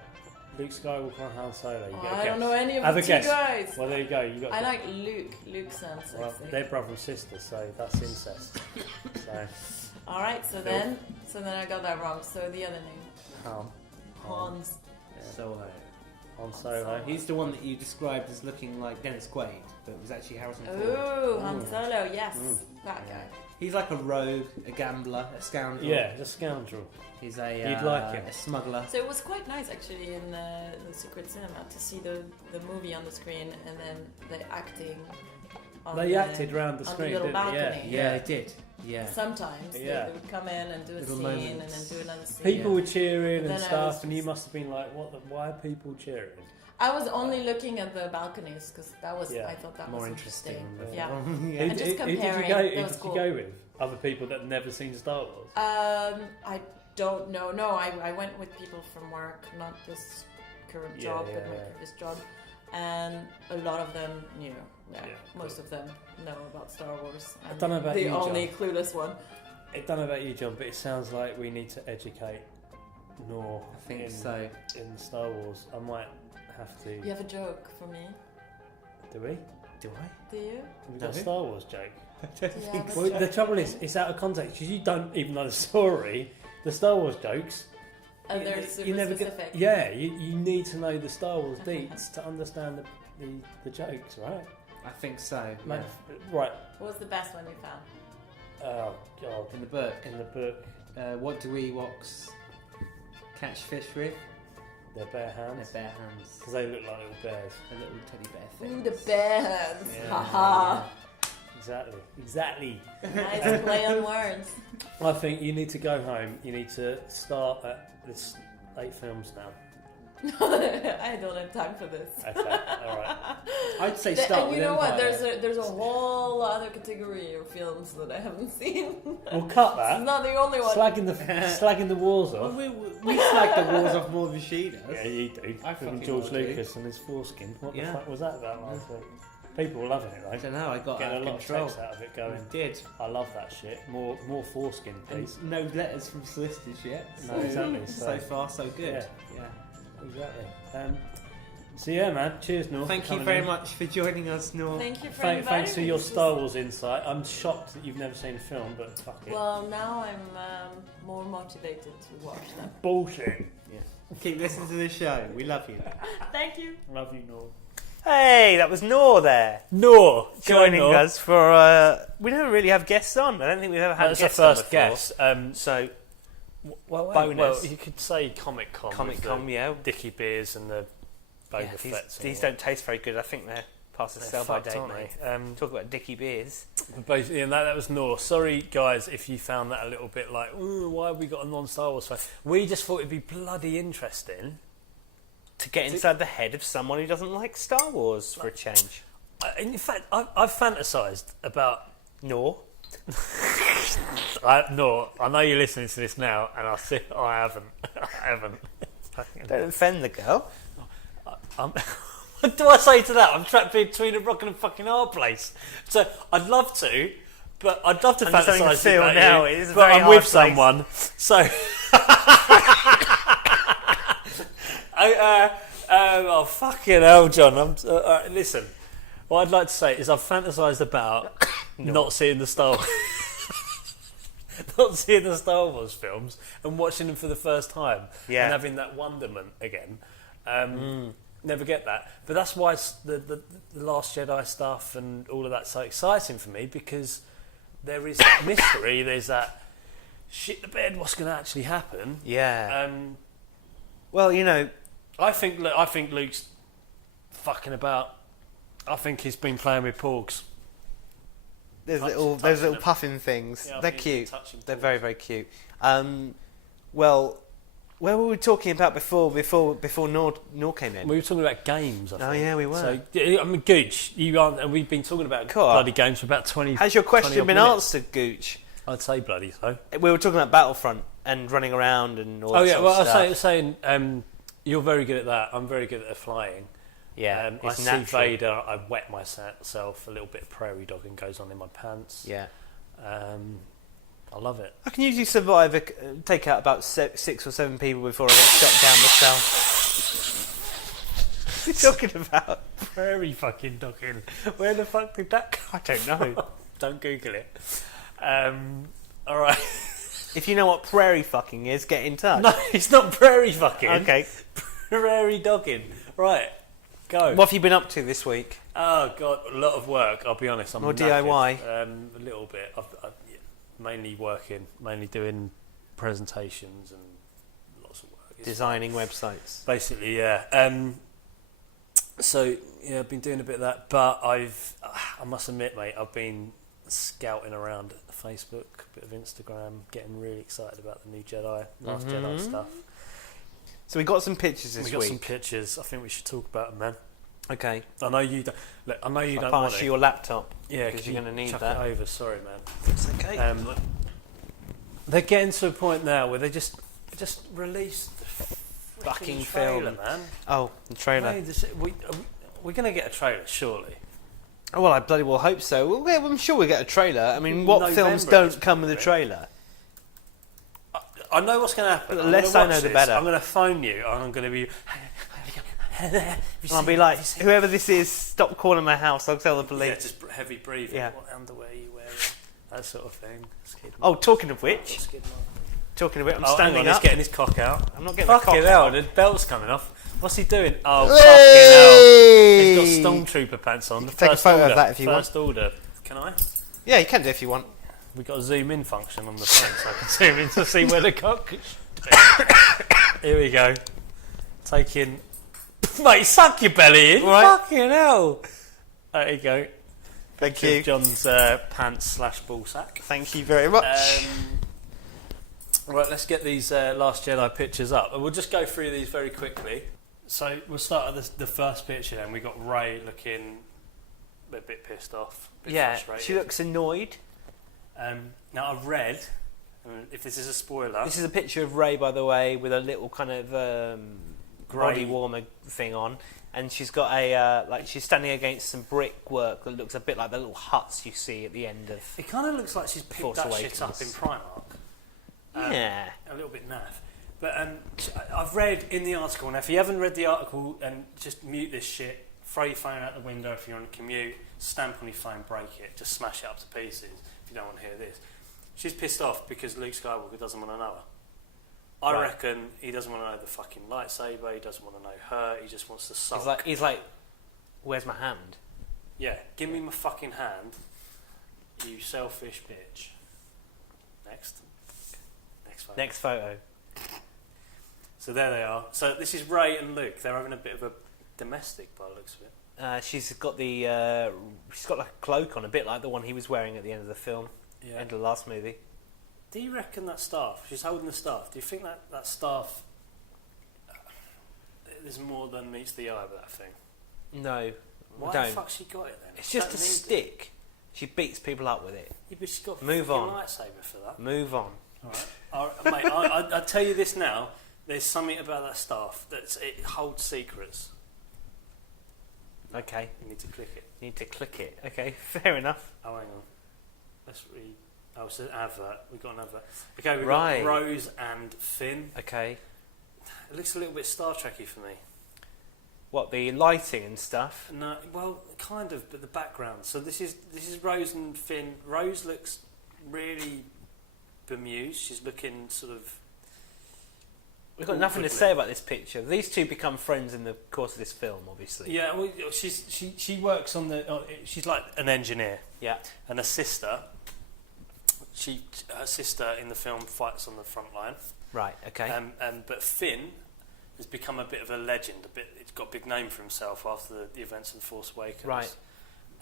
Luke Skywalker and Han Solo. You Oh, get a I don't guess. know any of Have the a 2 guess. guys. Well, there you go. You got. I like Luke. Luke sounds sexy. Well, they're brother and sister, so that's incest. So, All right, so then I got that wrong. So the other name, Han. Hans. Solo. on Solo. He's the one that you described as looking like Dennis Quaid, but it was actually Harrison Ford. Oh, Han Solo, yes, that guy. He's like a rogue, a gambler, a scoundrel. Yeah, a scoundrel. He's a You'd like him. a smuggler. So it was quite nice actually in the Secret Cinema to see the movie on the screen and then the acting. They acted around the on screen, the little didn't they? balcony. Yeah, they did. Yeah. Sometimes they would come in and do a Little scene moments. and then do another scene. People were cheering But and then I stuff, was and you just- must have been like, why are people cheering? I was only looking at the balconies because that was Yeah. I thought that More was interesting. Yeah. yeah. And just Who did comparing, you go, that was cool. with? Other people that had never seen Star Wars? I don't know. No, I went with people from work, not this current job, but my previous job, and a lot of them knew. Most of them know about Star Wars. I don't know about the you, only John. clueless one. I don't know about you, John, but it sounds like we need to educate Nour I think in, so. in Star Wars. I might have to. You have a joke for me? Do we? Do I? Do you? Have we got a No. Star Wars joke? Do you have a Well, joke? the trouble is, it's out of context because you don't even know the story. The Star Wars jokes. And they're super specific. You need to know the Star Wars deets to understand the jokes, right? I think so. Mate, Yeah. right. What was the best one you found? Oh God. In the book, In the book, what do Ewoks catch fish with? they're bare hands. Their bare hands. Because they look like little bears. A little teddy bear Ooh, thing. the bear hands. Yeah. Haha. Exactly. Nice play on words. I think you need to go home. You need to start at this 8 films now. I don't have time for this. Okay, all right. I'd say start And with you know what? Empire. There's a whole other category of films that I haven't seen. We'll cut It's that. not the only one. Slagging the wars Well, off. we slag the walls off more than she does. Yeah, you do. I Even fucking George will do. Lucas and his foreskin. What the Yeah. fuck was that about last week? People were loving it, I right? don't know, I got Getting out a of lot control. of text out of it going. Did. I love that shit. More foreskin, please. And no letters from solicitors yet. No, exactly. So far, so good. Yeah. Exactly. So yeah, man. Cheers, Nour. Thank for you coming very in. much for joining us, Nour. Thank you for Thanks inviting for me. your This Star was- Wars insight. I'm shocked that you've never seen a film, but fuck it. Well, now I'm more motivated to watch them. Bullshit. Keep listening to the show. We love you. Thank you. Love you, Nour. Hey, that was Nour there. Nour Joining us for... we never really have guests on. I don't think we've ever had That's the guests on first before. guest. So, Well, bonus. you could say Comic Con. Comic-Con, yeah. Dicky beers and the Boba Yeah, Fett's and these all don't taste very good. I think they're past the that. sell by They're date, fucked, mate. aren't they? Talk about Dicky beers. But basically, and that was Nour. Sorry, guys, if you found that a little bit like, ooh, why have we got a non-Star Wars fan? We just thought it'd be bloody interesting. To get inside the head of someone who doesn't like Star Wars for a change. In fact, I've fantasised about Nour. Nour. I know you're listening to this now, and I haven't. I haven't. Don't offend the girl. What do I say to that? I'm trapped between a rock and a fucking hard place. So I'd love to, but I'd love to I'm just having a fantasise feel about now, you, it is a but very I'm hard with place. someone. So, oh fucking hell, John! Listen, what I'd like to say is I've fantasised about not seeing the Star Wars. Not seeing the Star Wars films and watching them for the first time Yeah. and having that wonderment again. Never get that, but that's why the Last Jedi stuff and all of that's so exciting for me, because there is that mystery. There's that shit the bed. What's going to actually happen? Yeah. Well, you know, I think Luke's fucking about. I think he's been playing with porgs. there's Touch- little touching them. puffin things. Yeah, I They're think he's been cute. touching They're porgs. very, very cute. Well, where were we talking about before Nour came in? We were talking about games. I Oh, think. yeah, we were. So I mean, Gooch, you aren't, and we've been talking about Cool. bloody games for about 20. Has your 20 question odd been minutes. answered, Gooch? I'd say bloody so. We were talking about Battlefront and running around and all Oh that yeah, sort well, of I stuff. was saying you're very good at that. I'm very good at the flying. Yeah, I it's see natural. Vader. I wet myself. A little bit of prairie dogging goes on in my pants. Yeah. I love it. I can usually survive, take out about 6 or 7 people before I get shot down myself. What are you talking about? Prairie fucking dogging. Where the fuck did that come? I don't know. Don't Google it. All right. If you know what prairie fucking is, get in touch. No, it's not prairie fucking. Okay. Prairie dogging. Right, go. What have you been up to this week? Oh god, a lot of work. I'll be honest. I'm More knackered. DIY? A little bit. I've mainly working, mainly doing presentations and lots of work. It's Designing websites. basically, yeah. So yeah, I've been doing a bit of that, but I must admit, mate, I've been scouting around Facebook, a bit of Instagram, getting really excited about the new Last Jedi stuff. So we got some pictures this We got week. some pictures. I think we should talk about them, man. Okay. I know you don't. Look, I know you I'll don't pass want you to. your laptop. Yeah, because you're going to need chuck that. it over. Sorry, man. It's okay. They're getting to a point now where they just release the Fucking freaking trailer, film. man. Oh, the trailer. Mate, we're going to get a trailer, surely. Oh, well, I bloody well hope so. Well, yeah, I'm sure we'll get a trailer. I mean, what November films at don't this come with a point, trailer? I know what's going to happen. But the I'm less gonna I know, watch the this, better. I'm going to phone you, and I'm going to be. And I'll be like, whoever this is, stop calling my house. I'll tell the police. Yeah, just heavy breathing. Yeah. What underwear are you wearing? That sort of thing. Oh, talking of which, I'm hang on, standing he's up. getting his cock out. I'm not getting the Fucking cock hell, out. the belt's coming off. What's he doing? Oh, fucking hell. He's got stormtrooper pants on. The Take a first photo of order. that if you want. First order. Can I? Yeah, you can do if you want. We've got a zoom in function on the phone so I can zoom in to see where the cock is. Here we go. Taking... Mate, suck your belly in. All right. Fucking hell. There you go. Thank With you. John's pants / ball sack. Thank you very much. Right, let's get these Last Jedi pictures up. And we'll just go through these very quickly. So we'll start at the first picture then. We've got Rey looking a bit pissed off. A bit Yeah, frustrated. she looks annoyed. Now I've read, and if this is a spoiler... This is a picture of Rey, by the way, with a little kind of body warmer thing on, and she's got a she's standing against some brickwork that looks a bit like the little huts you see at the end of. It kind of looks like she's picked Force that Awakens. shit up in Primark. Yeah. A little bit naff. But I've read in the article, and if you haven't read the article, and just mute this shit, throw your phone out the window if you're on a commute, stamp on your phone, break it, just smash it up to pieces if you don't want to hear this. She's pissed off because Luke Skywalker doesn't want to know her. I Right. reckon he doesn't want to know the fucking lightsaber, he doesn't want to know her, he just wants to sulk. He's like, where's my hand? Yeah, give me my fucking hand, you selfish bitch. Next photo. Next photo. So there they are. So this is Rey and Luke. They're having a bit of a domestic by the looks of it. She's got like a cloak on, a bit like the one he was wearing at the end of the film, Yeah. end of the last movie. Do you reckon that staff, she's holding the staff, do you think that staff, there's more than meets the eye with that thing? No, Why don't. the fuck she got it then? It's just a Don't need it. stick. She beats people up with it. Yeah, but she's got a Move fucking on. lightsaber for that. Move on. Alright, mate, I tell you this now, there's something about that staff it holds secrets. Okay. You need to click it. Need to click it. Okay, fair enough. Oh, hang on. Let's read. Oh, it's an advert. We've got an advert. Okay, we've Right. got Rose and Finn. Okay. It looks a little bit Star Trek-y for me. What, the lighting and stuff? No, well, kind of, but the background. So this is Rose and Finn. Rose looks really bemused. She's looking sort of... We've got nothing to awkwardly. say about this picture. These two become friends in the course of this film, obviously. Yeah, well, she works on the... she's like an engineer. Yeah. And her sister... her sister in the film fights on the front line. Right, okay. But Finn has become a bit of a legend. He's got a big name for himself after the events of The Force Awakens. Right.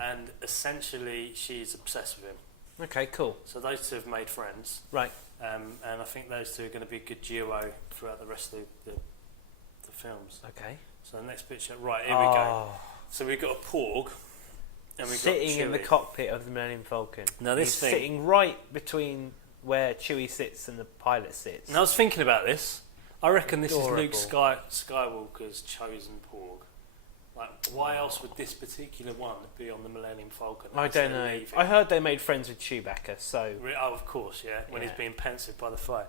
And essentially, she's obsessed with him. Okay, cool. So those two have made friends. Right. And I think those two are going to be a good duo throughout the rest of the films. Okay. So the next picture, right, here we go. So we've got a Porg, and we've Sitting got Chewie. in the cockpit of the Millennium Falcon. Now this He's thing- sitting right between where Chewie sits and the pilot sits. And I was thinking about this. I reckon this Adorable. is Luke Skywalker's chosen Porg. Like, why else would this particular one be on the Millennium Falcon? I unless don't they're know. leaving? I heard they made friends with Chewbacca, so... Oh, of course, yeah. When Yeah. he's being pensive by the fire.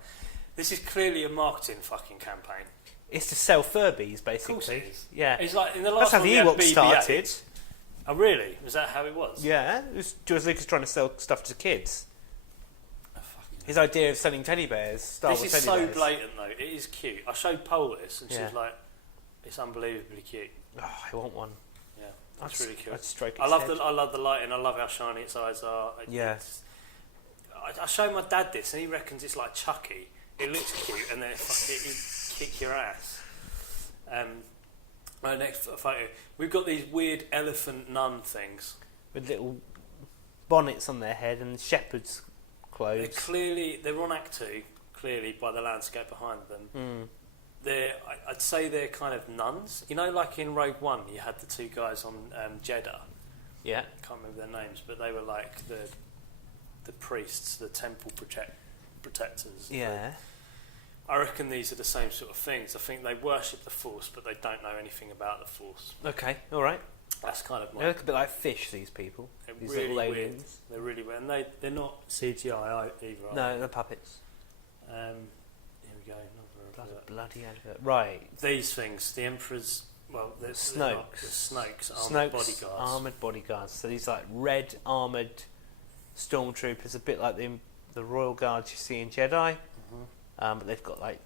This is clearly a marketing fucking campaign. It's to sell Furbies, Of basically. course it is. Yeah. It's like in the That's last how one the we had Ewoks BB-8. started. Oh, really? Was that how it was? Yeah, it was George Lucas trying to sell stuff to kids. Oh, fucking His idea of selling teddy bears, Star this Wars is teddy so bears. blatant, though. It is cute. I showed Paul this, and she Yeah. was like, It's unbelievably cute. Oh, I want one. Yeah, it's really cute. I'd stroke its I love head. the lighting. I love how shiny its eyes are. I showed my dad this, and he reckons it's like Chucky. It looks cute, and then it kick your ass. My next photo, we've got these weird elephant nun things with little bonnets on their head and shepherd's clothes. They're on Act 2, clearly by the landscape behind them. I'd say they're kind of nuns. You know, like in Rogue One, you had the two guys on Jeddah. Yeah. Can't remember their names, but they were like the priests, the temple protectors. Yeah. I reckon these are the same sort of things. I think they worship the Force, but they don't know anything about the Force. Okay, all right. That's kind of They look a bit like fish, these people. They're These really little weird. aliens. They're really weird. And they're not CGI either, are No, they're puppets. they? Here we go. Bloody advert. Right. These things, the Emperor's... Well, the Snokes, armoured bodyguards. Armoured bodyguards. So these like red armoured stormtroopers, a bit like the Royal Guards you see in Jedi. But they've got like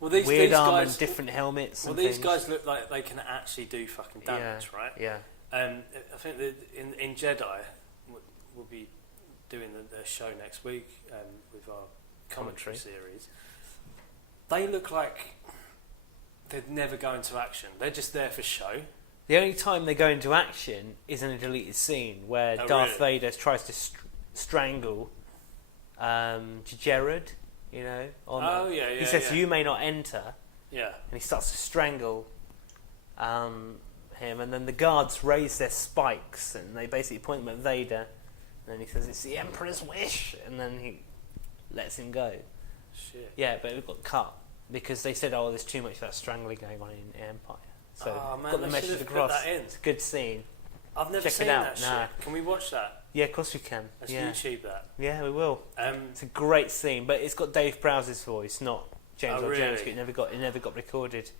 weird armour and different helmets. Well, these guys look like they can actually do fucking damage, right? Yeah. I think that in Jedi, we'll be doing the show next week with our commentary series. They look like they'd never go into action. They're just there for show. The only time they go into action is in a deleted scene where Darth Vader tries to strangle Jared. You know, he says, "You may not enter." Yeah, and he starts to strangle him, and then the guards raise their spikes and they basically point them at Vader, and then he says, "It's the Emperor's wish," and then he lets him go. Shit. Yeah, but it got cut because they said, "Oh, there's too much of that strangling going on in Empire." So got the message across. It's a good scene. I've never seen that shit. Can we watch that? Yeah, of course we can. Let's YouTube that. Yeah, we will. It's a great scene, but it's got Dave Prowse's voice, not James Earl Jones. It never got recorded.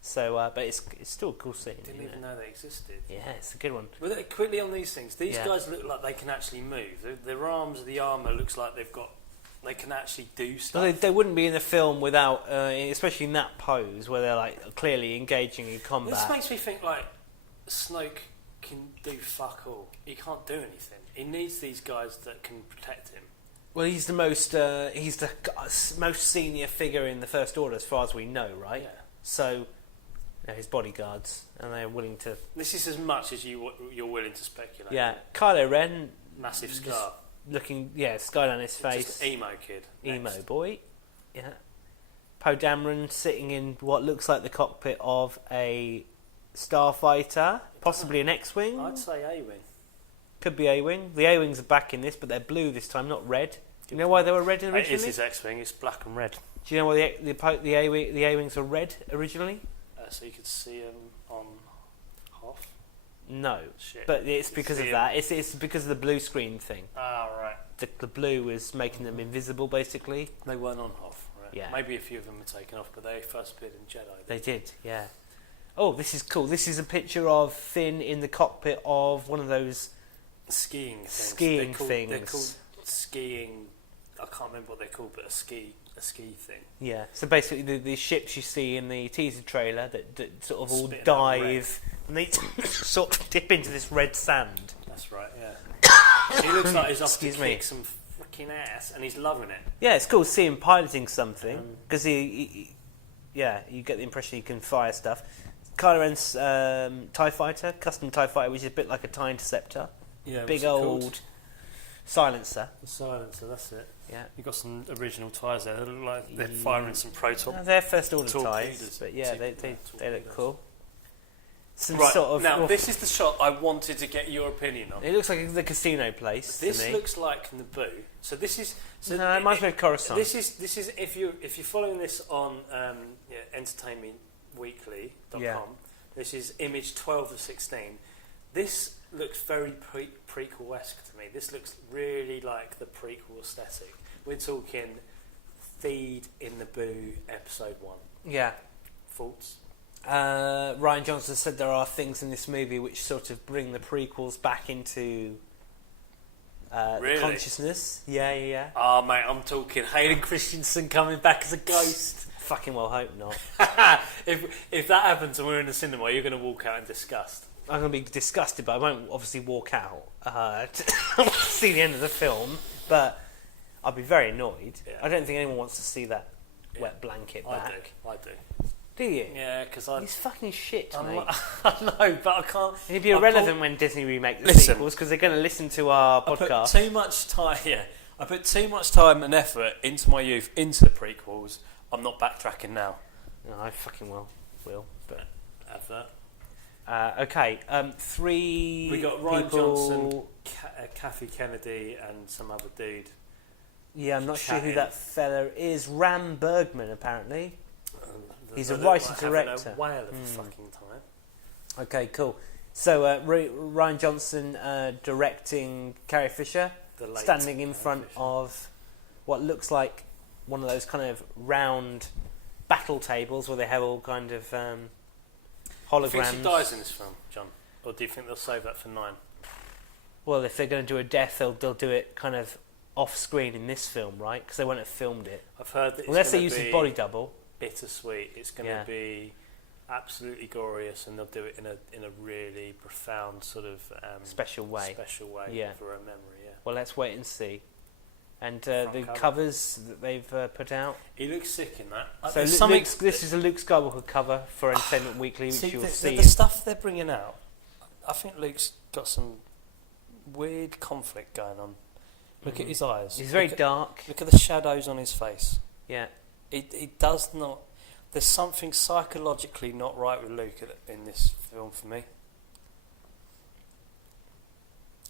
So, but it's still a cool scene. Didn't even know they existed. Yeah, it's a good one. Well, quickly on these things, these guys look like they can actually move. Their arms, the armour looks like they can actually do stuff. Well, they wouldn't be in the film without, especially in that pose where they're like clearly engaging in combat. This makes me think like Snoke can do fuck all. He can't do anything. He needs these guys that can protect him. Well, he's the most senior figure in the First Order, as far as we know, right? Yeah. So, his bodyguards, and they're willing to. This is as much as you're willing to speculate. Yeah, Kylo Ren, massive scar, looking scar down his face. Just emo kid, emo boy. Yeah. Poe Dameron sitting in what looks like the cockpit of a starfighter, possibly an X-wing. I'd say A-wing. Could be A-wing. The A-wings are back in this, but they're blue this time, not red. Do you know why they were red originally? It is his X-wing. It's black and red. Do you know why the A-wings were red originally? So you could see them on Hoth? No. Shit. But it's because of that. It's because of the blue screen thing. Ah, right. The blue was making them invisible, basically. They weren't on Hoth, right? Yeah. Maybe a few of them were taken off, but they first appeared in Jedi. They did, yeah. Oh, this is cool. This is a picture of Finn in the cockpit of one of those skiing things. They're called skiing. I can't remember what they're called, but a ski thing. Yeah. So basically, the ships you see in the teaser trailer that sort of all Spitting dive and they sort of dip into this red sand. That's right. Yeah. He looks like he's off to kick some freaking ass, and he's loving it. Yeah, it's cool to see him piloting something because you get the impression he can fire stuff. Kylo Ren's TIE Fighter, custom TIE Fighter, which is a bit like a TIE Interceptor. Yeah, big old silencer. The silencer, that's it. Yeah. You've got some original TIEs there. They look like they're firing some proton. No, they're First Order TIEs, but yeah, they look cool. Some right, sort of... now this is the shot I wanted to get your opinion on. It looks like the casino place This to me. looks like Naboo. So this is... So no, it reminds me of Coruscant. This is if you're following this on entertainmentweekly.com, this is image 12 of 16. This looks very prequel-esque to me. This looks really like the prequel aesthetic. We're talking Feed in Naboo episode 1. Yeah. Thoughts? Rian Johnson said there are things in this movie which sort of bring the prequels back into the consciousness. Yeah. Oh, mate, I'm talking Hayden Christensen coming back as a ghost. fucking well hope not. If that happens and we're in the cinema, you're going to walk out in disgust. I'm going to be disgusted, but I won't obviously walk out to see the end of the film. But I'll be very annoyed. Yeah. I don't think anyone wants to see that wet blanket back. I do. Do you? Yeah, because He's fucking shit, I mate. know, but I can't. It'd be irrelevant when Disney remake the Listen, sequels because they're going to listen to our I put podcast. too much time. Yeah, I put too much time and effort into my youth into the prequels. I'm not backtracking now. No, I fucking will. But Have that. okay, 3 We got Ryan people... Johnson, Kathy Kennedy, and some other dude. Yeah, I'm not sure who chatting. that fella is. Ram Bergman, apparently. He's a They writer look like director. having a whale of a fucking time. Okay, cool. So Ryan Johnson directing Carrie Fisher, The late standing in Carrie front Fisher. of what looks like one of those kind of round battle tables where they have all kind of Do you holograms. think she dies in this film, John? Or do you think they'll save that for 9? Well, if they're going to do a death, they'll do it kind of off screen in this film, right? Because they won't have filmed it. I've heard that it's Unless they gonna use be his body double. bittersweet. It's going Yeah. to be absolutely glorious, and they'll do it in a really profound sort of Special way. Yeah. for a memory. Yeah. Well, let's wait and see. And Front the cover. covers that they've put out. He looks sick in that. So There's something. this is a Luke Skywalker cover for Entertainment Weekly, which See, you'll the see. stuff they're bringing out. I think Luke's got some weird conflict going on. Look at his eyes. He's very look dark. Look at the shadows on his face. Yeah. He does not. There's something psychologically not right with Luke in this film for me.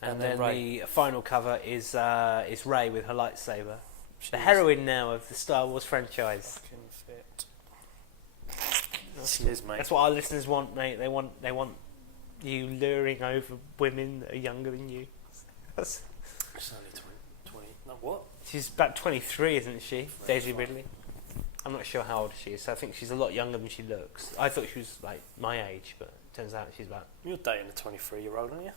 And then then Rey. the final cover is Rey with her lightsaber. The She's heroine now of the Star Wars franchise. fucking fit. She is, mate. That's what our listeners want, mate. They want you luring over women that are younger than you. She's only 20. No, what? She's about 23, isn't she? Daisy Ridley. I'm not sure how old she is. So I think she's a lot younger than she looks. I thought she was like my age, but it turns out she's about... You're dating a 23-year-old, aren't you?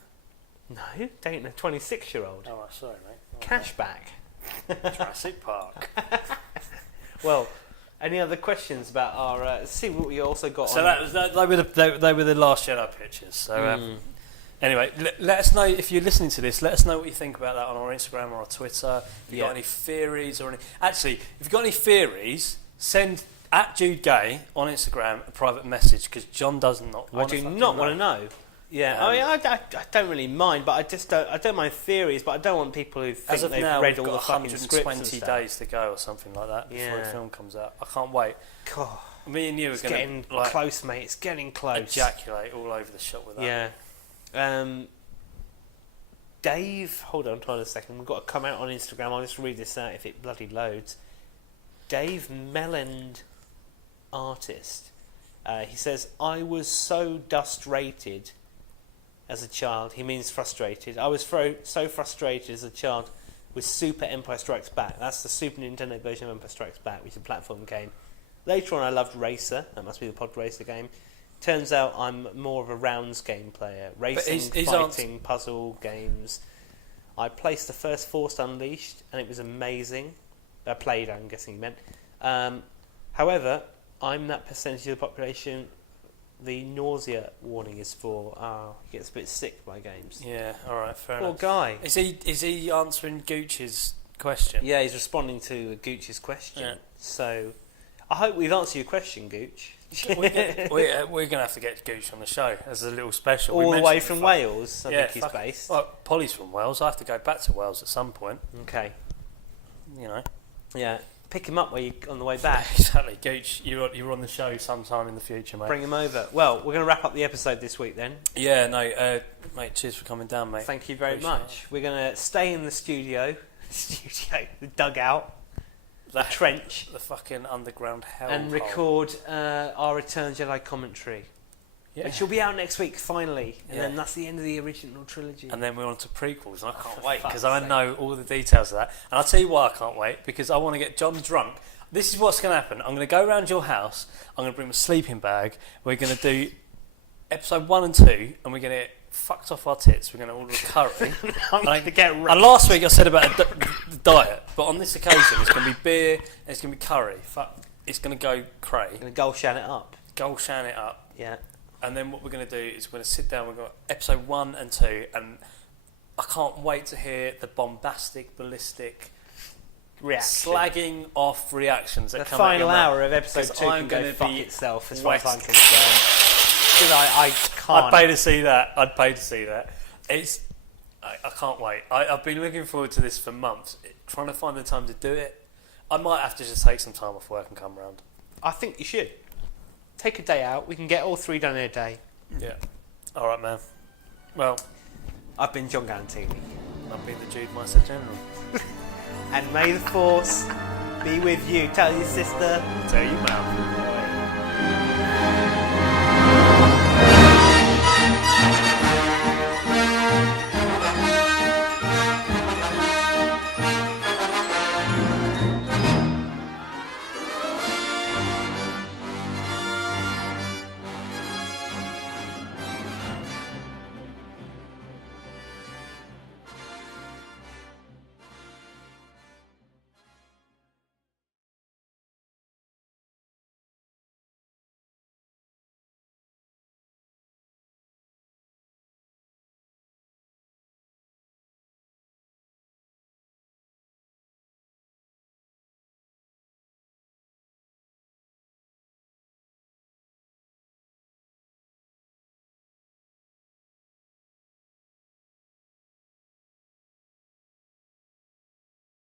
No, dating a 26-year-old. Oh, right, sorry, mate. Cashback. Jurassic Park. Well, any other questions about our... see what we also got So on... they were the last Jedi pictures. So anyway, let us know if you're listening to this. Let us know what you think about that on our Instagram or our Twitter. If you've got any theories or any... Actually, if you've got any theories, send at Jude Gay on Instagram a private message because John does not I want do to not want to know. Yeah, I mean, I don't really mind, but I don't mind theories, but I don't want people who think As of they've now, read we've all the got fucking scripts and 120 stuff. days to go or something like that before the Yeah. film comes out. I can't wait. God, Me and you are it's going getting to like, close, mate. It's getting close. ejaculate all over the shot with that. Yeah. Dave, hold on a second. We've got to come out on Instagram. I'll just read this out if it bloody loads. Dave Melland, artist. He says, I was so dust-rated as a child. He means frustrated. I was so frustrated as a child with Super Empire Strikes Back. That's the Super Nintendo version of Empire Strikes Back, which is a platform game. Later on, I loved Racer. That must be the Pod Racer game. Turns out I'm more of a rounds game player. Racing, he's fighting, puzzle games. I placed the first Force Unleashed, and it was amazing. I played, I'm guessing you meant. However, I'm that percentage of the population the nausea warning is for. He gets a bit sick by games. Yeah, all right, fair Poor enough. guy. Is he answering Gooch's question? Yeah, he's responding to Gooch's question. Yeah. So, I hope we've answered your question, Gooch. we're going to have to get Gooch on the show as a little special. All We the way mentioned from fuck- Wales, I Yeah, think he's fuck it. based. Well, Polly's from Wales. I have to go back to Wales at some point. Okay. You know. Yeah. Pick him up on the way back. Exactly, Gooch. You're on the show sometime in the future, mate. Bring him over. Well, we're going to wrap up the episode this week then. Yeah, no, mate. Cheers for coming down, mate. Thank you very Appreciate much. We're going to stay in the studio, the dugout, the trench, the fucking underground hell. and record our Return Jedi commentary. Yeah. Which will be out next week, finally. And Yeah. then that's the end of the original trilogy. And then we're on to prequels, and I can't for wait because fuck's I sake. know all the details of that. And I'll tell you why I can't wait, because I want to get John drunk. This is what's going to happen. I'm going to go around your house. I'm going to bring my sleeping bag. We're going to do episode 1 and 2, and we're going to get fucked off our tits. We're going to order a curry. I'm going to get And last week I said about the diet, but on this occasion it's going to be beer and it's going to be curry. Fuck. it's going to go cray. Going to goal shan it up. Goal shan it up. Yeah. And then what we're going to do is we're going to sit down. We've got episode 1 and 2, and I can't wait to hear the bombastic, ballistic, slagging off reactions that the come out final your mouth. hour of episode 2 I'm can go gonna fuck be itself as far as I'm wet. concerned. Because I can't. I'd pay to see that. I'd pay to see that. I can't wait. I've been looking forward to this for months, trying to find the time to do it. I might have to just take some time off work and come round. I think you should. Take a day out. We can get all 3 done in a day. Yeah. All right, man. Well, I've been John Gantini. I've been the Jude Meister General. And may the Force be with you. Tell your sister. Tell you, man.